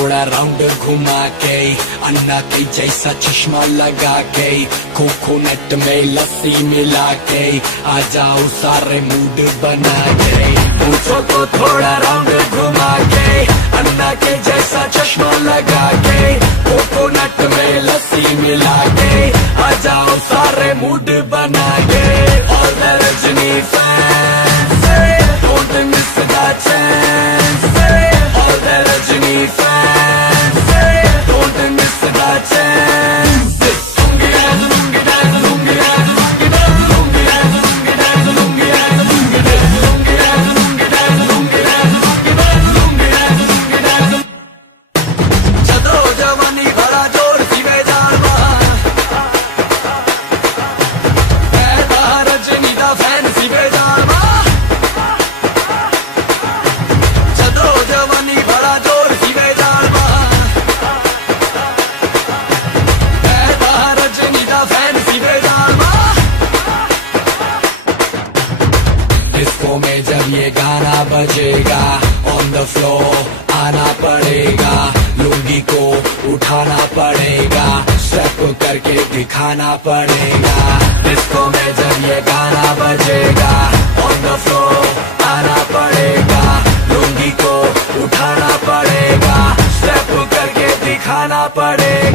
थोड़ा राउंड घुमा के अन्ना के जैसा चश्मा लगा के कोकोनट में लस्सी मिला के आ जाओ सारे मूड बना के पूछो तो थोड़ा राउंड घुमा के अन्ना के जैसा चश्मा लगा के कोकोनट में लस्सी मिला के आ जाओ सारे मूड बना के और Rajni fans don't miss the chance और Rajni fans don't miss the chance disco में जब ये गाना बजेगा ऑन द फ्लोर आना पड़ेगा लुंगी को उठाना पड़ेगा स्टेप करके दिखाना पड़ेगा डिस्को में जब ये गाना बजेगा ऑन द फ्लोर आना पड़ेगा लुंगी को उठाना पड़ेगा स्टेप करके दिखाना पड़ेगा